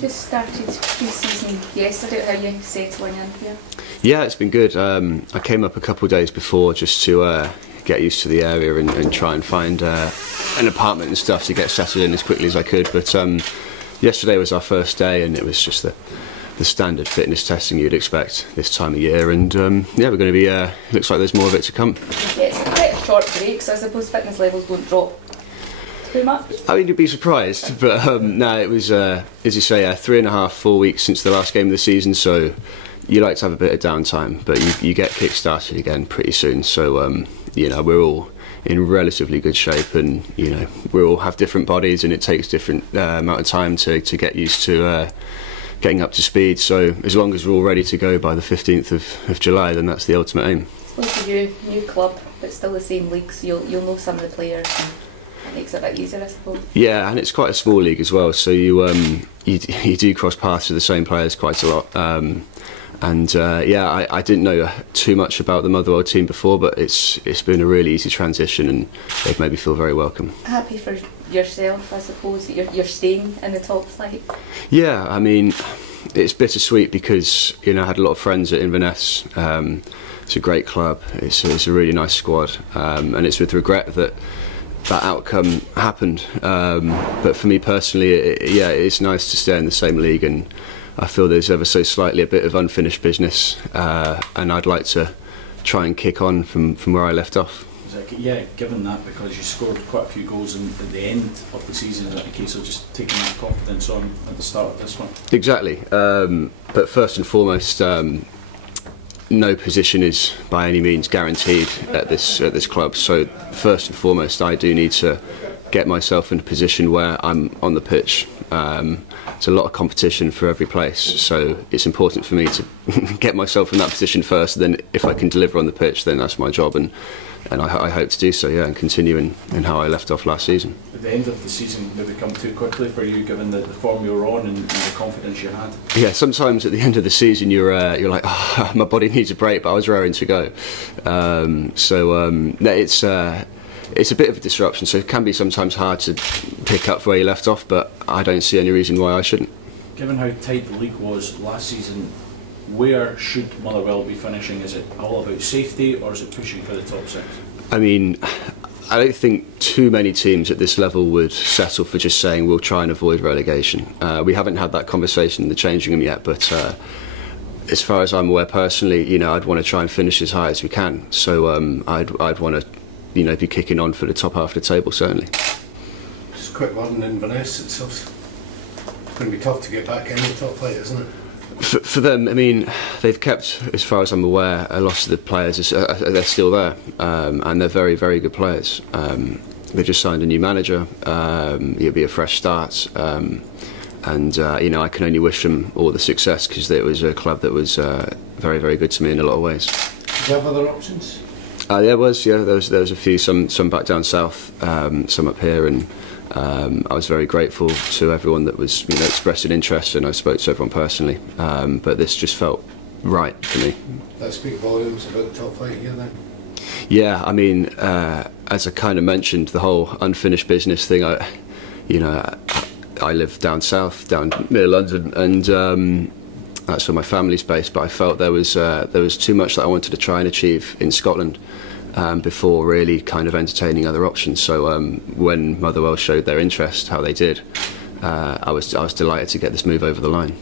Just started pre-season yesterday. How are you settling in here? Yeah, it's been good. I came up a couple of days before just to get used to the area and try and find an apartment and stuff to get settled in as quickly as I could. But yesterday was our first day, and it was just the standard fitness testing you'd expect this time of year. And yeah, we're going to be. Looks like there's more of it to come. Yeah, it's quite a short break, so I suppose fitness levels won't drop too much. I mean, you'd be surprised, but no, it was as you say, 3.5, 4 weeks since the last game of the season. So you like to have a bit of downtime, but you get kick-started again pretty soon. So you know, we're all in relatively good shape, and you know, we all have different bodies, and it takes different amount of time to get used to getting up to speed. So as long as we're all ready to go by the 15th of July, then that's the ultimate aim. It's like a new club, but still the same league, so you'll know some of the players. That makes it a bit easier, I suppose. Yeah, and it's quite a small league as well, so you do cross paths with the same players quite a lot. Yeah, I didn't know too much about the Motherwell team before, but it's been a really easy transition, and they've made me feel very welcome. Happy for yourself, I suppose, that you're staying in the top flight. Yeah, I mean, it's bittersweet because, you know, I had a lot of friends at Inverness. It's a great club. It's a really nice squad, and it's with regret that outcome happened. But for me personally, it's nice to stay in the same league, and I feel there's ever so slightly a bit of unfinished business, and I'd like to try and kick on from where I left off. Yeah, given that, because you scored quite a few goals at the end of the season, is it a case of just taking that confidence on at the start of this one? Exactly, but first and foremost, no position is by any means guaranteed at this club. So first and foremost, I do need to get myself in a position where I'm on the pitch. It's a lot of competition for every place, so it's important for me to get myself in that position first. Then, if I can deliver on the pitch, then that's my job, and I hope to do so. Yeah, and continue in how I left off last season. At the end of the season, did it come too quickly for you, given the form you were on and the confidence you had? Yeah, sometimes at the end of the season, you're like, oh, my body needs a break, but I was raring to go. It's a bit of a disruption, so it can be sometimes hard to pick up where you left off, but I don't see any reason why I shouldn't. Given how tight the league was last season, where should Motherwell be finishing? Is it all about safety, or is it pushing for the top six? I mean, I don't think too many teams at this level would settle for just saying we'll try and avoid relegation. We haven't had that conversation in the changing room yet, but as far as I'm aware personally, you know, I'd want to try and finish as high as we can. So I'd want to, you know, be kicking on for the top half of the table, certainly. Just a quick one in Inverness. It's going to be tough to get back in the top flight, isn't it? For them, I mean, they've kept, as far as I'm aware, a lot of the players, they're still there, and they're very, very good players. They've just signed a new manager. It'll be a fresh start, and you know, I can only wish them all the success, because it was a club that was very, very good to me in a lot of ways. Do you have other options? There was a few, some back down south, some up here, and I was very grateful to everyone that was, you know, expressed an interest, and I spoke to everyone personally. But this just felt right for me. That speak volumes about the top flight here then? Yeah, I mean, as I kind of mentioned, the whole unfinished business thing. I live down south, down near London, and that's where my family's based, but I felt there was too much that I wanted to try and achieve in Scotland before really kind of entertaining other options. So when Motherwell showed their interest, how they did, I was delighted to get this move over the line.